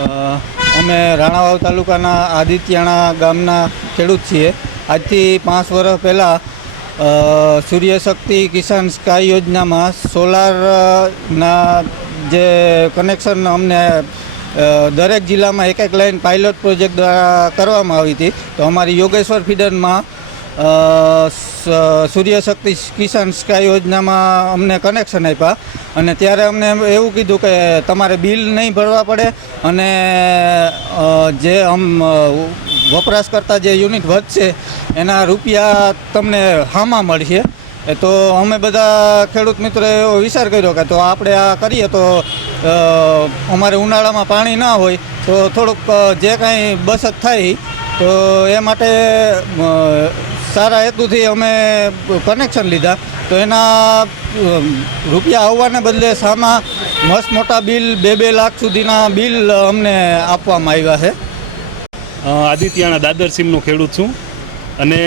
અમે રાણાવાવ તાલુકાના આદિત્યાણા ગામના ખેડૂત છીએ. આજથી 5 વર્ષ પહેલાં સૂર્યશક્તિ કિસાન સ્કાય યોજનામાં સોલારના જે કનેક્શન અમને દરેક જિલ્લામાં એક લાઇન પાયલોટ પ્રોજેક્ટ દ્વારા કરવામાં આવી હતી. તો અમારી યોગેશ્વર ફીડરમાં સૂર્યશક્તિ કિસાન સ્કાય યોજનામાં અમને કનેક્શન આપ્યા અને ત્યારે અમને એવું કીધું કે તમારે બિલ નહીં ભરવા પડે અને જે વપરાશ કરતા જે યુનિટ વધશે એના રૂપિયા તમને હામાં મળશે. તો અમે બધા ખેડૂત મિત્રોએ એવો વિચાર કર્યો કે તો આપણે આ કરીએ તો અમારે ઉનાળામાં પાણી ના હોય તો થોડુંક જે કાંઈ બચત થાય તો એ માટે સારા હેતુથી અમે કનેક્શન લીધા. તો એના રૂપિયા આવવાને બદલે સામા મસ્ત મોટા બિલ 2 લાખ સુધીના બિલ અમને આપવામાં આવ્યા છે. આદિત્યાણા દાદર સીમનો ખેડૂત છું અને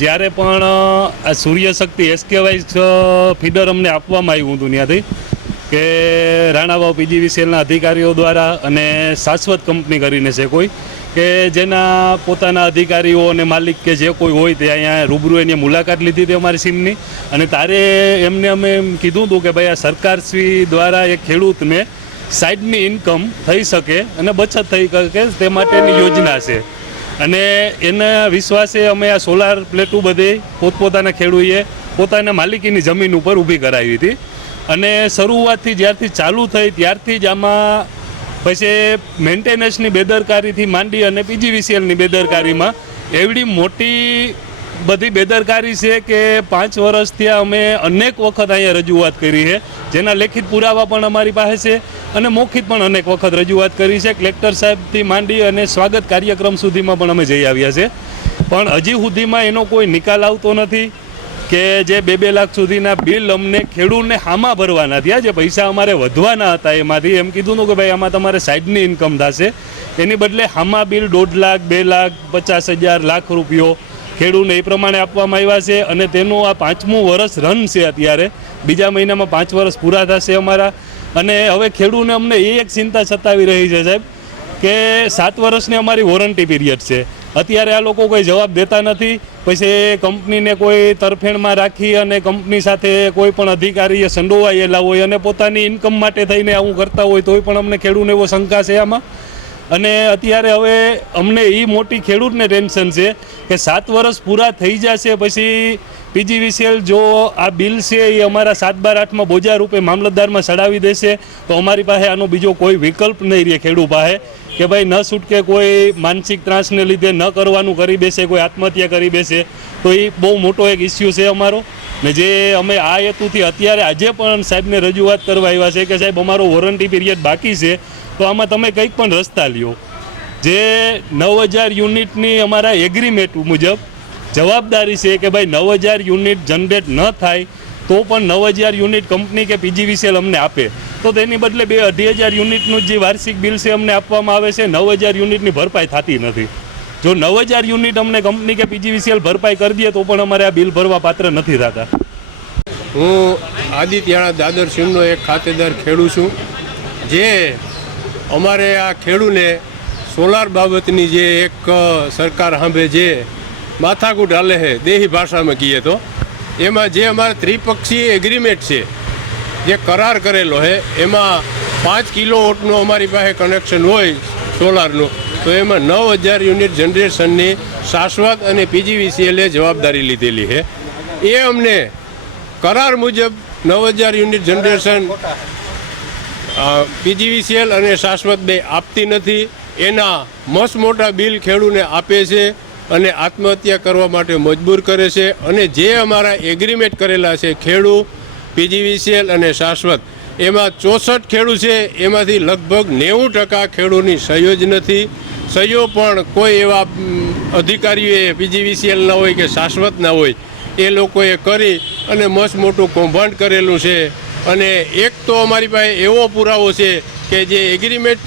જ્યારે પણ આ સૂર્યશક્તિ SKY ફીડર અમને આપવામાં આવ્યું હતું ત્યાંથી કે રાણાવાવ PGVCLના અધિકારીઓ દ્વારા અને શાશ્વત કંપની કરીને છે કોઈ કે જેના પોતાના અધિકારીઓ અને માલિક કે જે કોઈ હોય તે અહીંયા રૂબરૂ એની મુલાકાત લીધી હતી અમારી સીમની અને તારે એમને અમે કીધું હતું કે ભાઈ આ સરકારશ્રી દ્વારા એક ખેડૂતને સાઈડની ઇન્કમ થઈ શકે અને બચત થઈ શકે તે માટેની યોજના છે અને એના વિશ્વાસે અમે આ સોલાર પ્લેટો બધે પોતપોતાના ખેડૂએ પોતાના માલિકીની જમીન ઉપર ઊભી કરાવી હતી અને શરૂઆતથી જ્યારથી ચાલુ થઈ ત્યારથી જ આમાં પછી મેન્ટેનન્સની બેદરકારીથી માંડી અને PGVCLની બેદરકારીમાં એવડી મોટી બધી બેદરકારી છે કે 5 વર્ષથી અમે અનેક વખત અહીંયા રજૂઆત કરી છે, જેના લેખિત પુરાવા પણ અમારી પાસે છે અને મૌખિક પણ અનેક વખત રજૂઆત કરી છે. કલેક્ટર સાહેબથી માંડી અને સ્વાગત કાર્યક્રમ સુધીમાં પણ અમે જઈ આવ્યા છે, પણ હજી સુધીમાં એનો કોઈ નિકાલ આવતો નથી કે જે 2 લાખ સુધીના બિલ અમને ખેડૂતને હામાં ભરવાના થયા. જે પૈસા અમારે વધવાના હતા એમાંથી એમ કીધું હતું કે ભાઈ આમાં તમારે સાઈડની ઇન્કમ થશે, એની બદલે હામાં બિલ 1.5 લાખ 2 લાખ 50,000 લાખ રૂપિયો ખેડૂતને એ પ્રમાણે આપવામાં આવ્યા છે અને તેનું આ 5મું વર્ષ રન છે. અત્યારે બીજા મહિનામાં 5 વર્ષ પૂરા થશે અમારા અને હવે ખેડૂતને અમને એ એક ચિંતા સતાવી રહી છે સાહેબ કે 7 વર્ષની અમારી વોરંટી પીરિયડ છે. અત્યારે આ લોકો કોઈ જવાબ દેતા નથી. પછી કંપનીને કોઈ તરફેણમાં રાખી અને કંપની સાથે કોઈ પણ અધિકારીએ સંડોવાયેલા હોય અને પોતાની ઇન્કમ માટે થઈને આવું કરતા હોય તોય પણ અમને ખેડૂતને એવો શંકા છે આમાં. અને અત્યારે હવે અમને એ મોટી ખેડૂતને ટેન્શન છે કે 7 વર્ષ પૂરા થઈ જશે પછી PGVCL જો આ બિલ છે એ અમારા 7/8માં બોજા રૂપે મામલતદારમાં ચડાવી દેશે તો અમારી પાસે આનો બીજો કોઈ વિકલ્પ નહીં રહે ખેડૂત પાસે કે ભાઈ ન છૂટકે કોઈ માનસિક ત્રાસને લીધે ન કરવાનું કરી બેસે, કોઈ આત્મહત્યા કરી બેસે તો એ બહુ મોટો એક ઇસ્યુ છે અમારો. ને જે અમે આ હેતુથી અત્યારે આજે પણ સાહેબને રજૂઆત કરવા આવ્યા છે કે સાહેબ અમારો વોરંટી પીરિયડ બાકી છે તો આમાં તમે કંઈક પણ રસ્તા લ્યો. જે 9000 યુનિટની અમારા એગ્રીમેન્ટ મુજબ જવાબદારી છે કે ભાઈ 9000 યુનિટ જનરેટ ન થાય તો પણ 9000 યુનિટ કંપની કે PGVCL અમને આપે તો તેની બદલે 2-2,500 યુનિટનું જે વાર્ષિક બિલ છે અમને આપવામાં આવે છે. 9000 યુનિટની ભરપાઈ થતી નથી. જો 9000 યુનિટ અમને કંપની કે PGVCL ભરપાઈ કરી દે તો પણ અમારે આ બિલ ભરવા પાત્ર નથી થતા. હું આદિત્યાણા દાદર સીમનો એક ખાતેદાર ખેડૂત છું. જે અમારે આ ખેડૂને સોલાર બાબતની જે એક સરકાર સામે જે માથાકૂટ હાલે છે દેહી ભાષામાં કહીએ તો એમાં જે અમારે ત્રિપક્ષીય એગ્રીમેન્ટ છે જે કરાર કરેલો છે એમાં 5 કિલોવોટનું અમારી પાસે કનેક્શન હોય સોલારનું તો એમાં 9000 યુનિટ જનરેશનની શાશ્વત અને PGVCLએ જવાબદારી લીધેલી છે. એ અમને કરાર મુજબ 9000 યુનિટ જનરેશન PGVCL અને શાશ્વત બે આપતી નથી. એના મસ્ત મોટા બિલ ખેડૂને આપે છે અને આત્મહત્યા કરવા માટે મજબૂર કરે છે. અને જે અમારા એગ્રીમેન્ટ કરેલા છે ખેડૂ PGVCL અને શાશ્વત એમાં 64 ખેડૂત છે એમાંથી લગભગ 90% ખેડૂની સહયો જ નથી. સહયો પણ કોઈ એવા અધિકારીઓએ PGVCLના હોય કે શાશ્વતના હોય એ લોકોએ કરી અને મસ્ત મોટું કૌભાંડ કરેલું છે. અને એક તો અમારી પાસે એવો પુરાવો છે કે જે એગ્રીમેન્ટ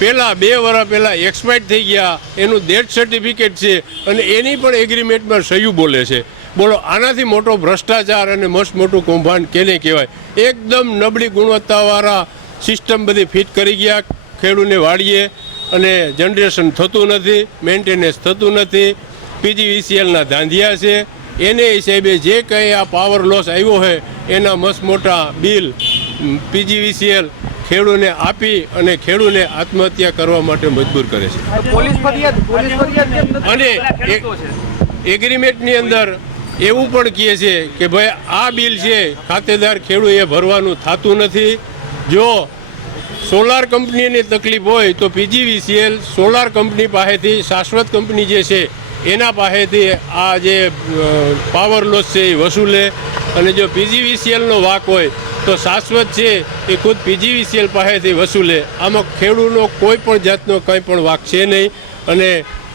પહેલાં 2 વર્ષ પહેલાં એક્સપાયર થઈ ગયા એનું ડેથ સર્ટિફિકેટ છે અને એની પણ એગ્રીમેન્ટમાં સહી બોલે છે. બોલો આનાથી મોટો ભ્રષ્ટાચાર અને મસ્ત મોટું કૌભાંડ કેને કહેવાય. એકદમ નબળી ગુણવત્તાવાળા સિસ્ટમ બધી ફિટ કરી ગયા ખેડૂતને વાળીએ અને જનરેશન થતું નથી, મેન્ટેનન્સ થતું નથી. પીજીવીસીએલના ધાંધિયા છે. એને હિસાબે જે કંઈ આ પાવર લોસ આવ્યો હોય એના મસ્ત મોટા બિલ પીજીવીસીએલ ખેડૂને આપી અને ખેડૂને આત્મહત્યા કરવા માટે મજબૂર કરે છે. અને એગ્રીમેન્ટની અંદર એવું પણ કહે છે કે ભાઈ આ બિલ છે ખાતેદાર ખેડૂએ ભરવાનું થતું નથી. જો સોલાર કંપનીની તકલીફ હોય તો પીજીવીસીએલ સોલાર કંપની પાસેથી શાશ્વત કંપની જે છે એના પાસેથી આ જે પાવર લોસ છે એ વસૂલે. અને જો પીજીવીસીએલનો વાક હોય તો શાશ્વત છે એ ખુદ પીજીવીસીએલ પાસેથી વસૂલે. આમાં ખેડૂતનો કોઈ પણ જાતનો કંઈ પણ વાક છે નહીં અને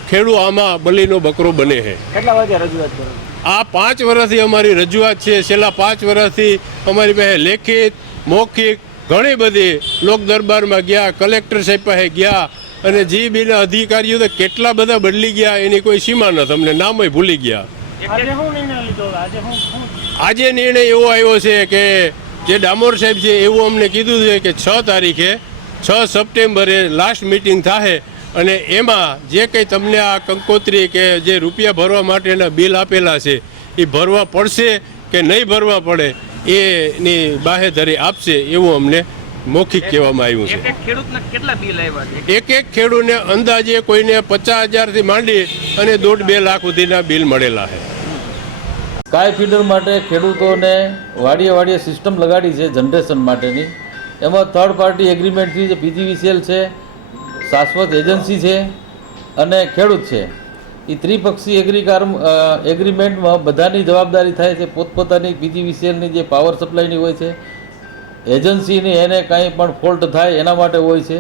ખેડૂત આમાં બલીનો બકરો બને છે. કેટલા વાગે રજૂઆત કરો? આ 5 વર્ષથી અમારી રજૂઆત છે. છેલ્લા 5 વર્ષથી અમારી પાસે લેખિત મૌખિક ઘણી બધી લોક દરબારમાં ગયા, કલેક્ટર સાહેબ પાસે ગયા અને જીબીના અધિકારીઓ તો કેટલા બધા બદલી ગયા એની કોઈ સીમા નથી. અમને નામય ભૂલી ગયા. આજે નિર્ણય એવો આવ્યો છે કે જે ડામોર સાહેબ છે એવું અમને કીધું છે કે 6 તારીખે 6 સપ્ટેમ્બરે લાસ્ટ મિટિંગ થાય અને એમાં જે કંઈ તમને આ કંકોત્રી કે જે રૂપિયા ભરવા માટેના બિલ આપેલા છે એ ભરવા પડશે કે નહીં ભરવા પડે એની બાહેધરી આપશે એવું અમને મૌખિક કહેવામાં આવ્યું છે. કેટલા બિલ આવ્યા છે? એક ખેડૂતને અંદાજે કોઈને 50,000થી માંડી અને 1.5-2 લાખ સુધીના બિલ મળેલા છે. સ્કાય ફીડર માટે ખેડૂતોને વાડીએ સિસ્ટમ લગાડી છે જનરેશન માટેની. એમાં થર્ડ પાર્ટી એગ્રીમેન્ટથી જે પીજીવીસીએલ છે, શાશ્વત એજન્સી છે અને ખેડૂત છે. એ ત્રિપક્ષી એગ્રીમેન્ટમાં બધાની જવાબદારી થાય છે પોતપોતાની. પીજીવીસીએલની જે પાવર સપ્લાયની હોય છે, એજન્સીની એને કાંઈ પણ ફોલ્ટ થાય એના માટે હોય છે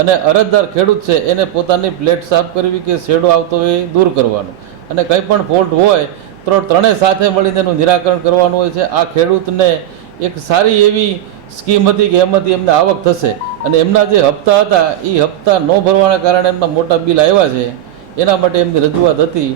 અને અરજદાર ખેડૂત છે એને પોતાની પ્લેટ સાફ કરવી કે શેડો આવતો હોય એ દૂર કરવાનો અને કંઈ પણ ફોલ્ટ હોય તો ત્રણેય સાથે મળીને એનું નિરાકરણ કરવાનું હોય છે. આ ખેડૂતને એક સારી એવી સ્કીમ હતી કે એમાંથી એમને આવક થશે અને એમના જે હપ્તા હતા એ હપ્તા ન ભરવાના કારણે એમના મોટા બિલ આવ્યા છે. એના માટે એમની રજૂઆત હતી.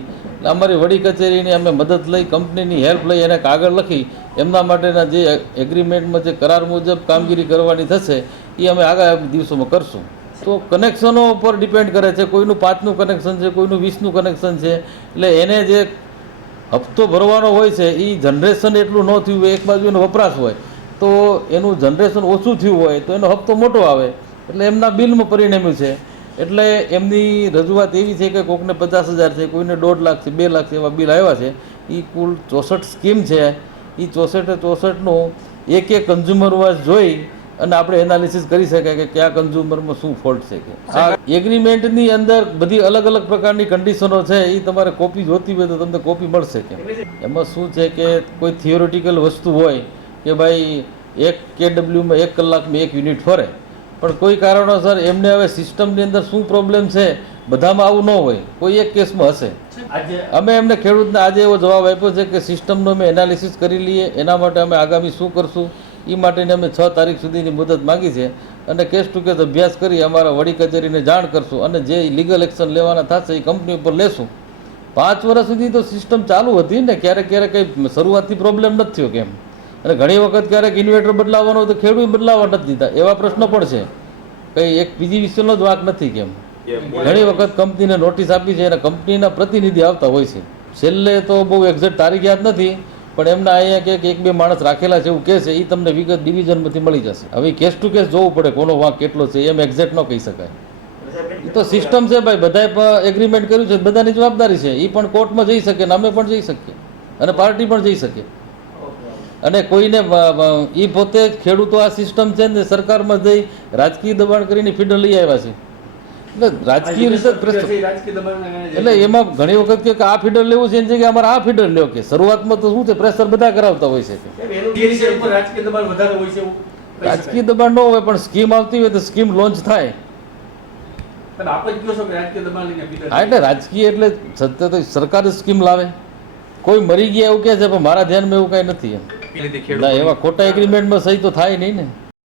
અમારી વડી કચેરીની અમે મદદ લઈ, કંપનીની હેલ્પ લઈ એને કાગળ લખી એમના માટેના જે એગ્રીમેન્ટમાં જે કરાર મુજબ કામગીરી કરવાની થશે એ અમે આગામી દિવસોમાં કરશું. તો કનેક્શનો પર ડિપેન્ડ કરે છે. કોઈનું 5નું કનેક્શન છે, કોઈનું 20નું કનેક્શન છે. એટલે એને જે હપ્તો ભરવાનો હોય છે એ જનરેશન એટલું ન થયું હોય, એક બાજુ એનો વપરાશ હોય તો એનું જનરેશન ઓછું થયું હોય તો એનો હપ્તો મોટો આવે એટલે એમના બિલમાં પરિણમ્યું છે. એટલે એમની રજૂઆત એવી છે કે કોઈકને 50,000 છે, કોઈને 1.5 લાખ છે, 2 લાખ છે એવા બિલ આવ્યા છે. એ કુલ 64 સ્કીમ છે. એ 64નું એક કન્ઝ્યુમર વાઇઝ જોઈ અને આપણે એનાલિસિસ કરી શકાય કે કયા કન્ઝ્યુમરમાં શું ફોલ્ટ છે. કે આ એગ્રીમેન્ટની અંદર બધી અલગ અલગ પ્રકારની કન્ડિશનો છે. એ તમારે કોપી જોતી હોય તો તમને કોપી મળશે. કે એમાં શું છે કે કોઈ થિયોરિટિકલ વસ્તુ હોય કે ભાઈ 1 KWમાં 1 કલાકમાં 1 યુનિટ ફરે, પણ કોઈ કારણોસર એમને હવે સિસ્ટમની અંદર શું પ્રોબ્લેમ છે બધામાં આવું ન હોય, કોઈ એક કેસમાં હશે. અમે એમને ખેડૂતને આજે એવો જવાબ આપ્યો છે કે સિસ્ટમનો અમે એનાલિસિસ કરી લઈએ, એના માટે અમે આગામી શું કરશું એ માટેની અમે 6 તારીખ સુધીની મુદત માગી છે અને કેસ ટુ કેસ અભ્યાસ કરી અમારા વડી કચેરીને જાણ કરશું અને જે લીગલ એક્શન લેવાના થશે એ કંપની ઉપર લેશું. 5 વર્ષ સુધી તો સિસ્ટમ ચાલુ હતી ને, ક્યારેક કંઈ શરૂઆતથી પ્રોબ્લેમ નથી થયો કેમ. અને ઘણી વખત ક્યારેક ઇન્વર્ટર બદલાવવાનો તો ખેડૂત બદલાવવા નથી દીધા એવા પ્રશ્નો પણ છે. કંઈ એક પીજીવીસીએલનો જ વાંક નથી કેમ. ઘણી વખત કંપનીને નોટિસ આપી છે અને કંપનીના પ્રતિનિધિ આવતા હોય છે. છેલ્લે તો બહુ એક્ઝેક્ટ તારીખ યાદ નથી પણ એમના અહીંયા કે 1-2 માણસ રાખેલા છે એવું કહે છે. એ તમને વિગત ડિવિઝનમાંથી મળી જશે. હવે કેસ ટુ કેસ જોવું પડે કોનો વાંક કેટલો છે, એમ એક્ઝેક્ટ ન કહી શકાય. એ તો સિસ્ટમ છે ભાઈ, બધાએ એગ્રીમેન્ટ કર્યું છે, બધાની જવાબદારી છે. એ પણ કોર્ટમાં જઈ શકે ને અમે પણ જઈ શકીએ અને પાર્ટી પણ જઈ શકે. અને કોઈને એ પોતે ખેડૂતો આ સિસ્ટમ છે ને સરકારમાં જઈ રાજકીય દબાણ કરીને ફીડર લઈ આવ્યા છે. એટલે રાજકીય રીતે એટલે એમાં ઘણી વખત કે આ ફીડર લેવું છે એની જગ્યાએ અમારે આ ફીડર લેવો કે શરૂઆતમાં તો શું છે પ્રેશર બધા કરાવતા હોય છે. રાજકીય દબાણ ન હોય પણ સ્કીમ આવતી હોય તો સ્કીમ લોન્ચ થાય. હા એટલે રાજકીય એટલે સત્ય તો સરકાર સ્કીમ લાવે. કોઈ મરી ગયા એવું કહે છે પણ મારા ધ્યાનમાં એવું કાંઈ નથી એમ. એવા ખોટા એગ્રીમેન્ટમાં સહી તો થાય નહીં ને.